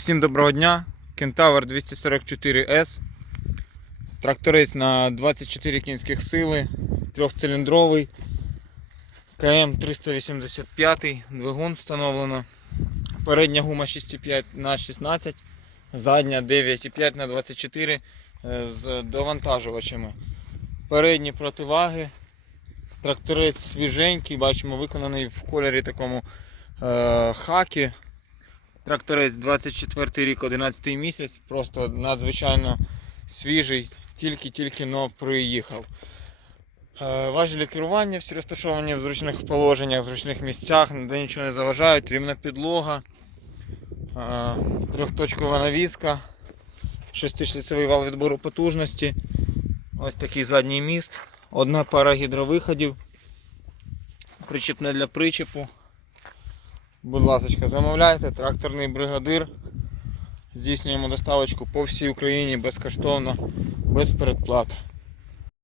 Всім доброго дня. Кентавр 244S. Тракторець на 24 кінських сили, трьохциліндровий. КМ 385, двигун встановлено. Передня гума 6,5 на 16, задня 9,5 на 24 е, з довантажувачами. Передні противаги. Тракторець свіженький, бачимо, виконаний в кольорі такому е, хакі. Тракторець 24 рік, 11 місяць, просто надзвичайно свіжий, тільки-тільки но приїхав. Е, Важелі керування всі розташовані в зручних положеннях, в зручних місцях, ніде нічого не заважають, рівна підлога, е, трьохточкова навіска, шестишліцевий вал відбору потужності, ось такий задній міст, одна пара гідровиходів, причепне для причепу. Будь ласка, замовляйте, тракторний бригадир. Здійснюємо доставочку по всій Україні безкоштовно, без передплат.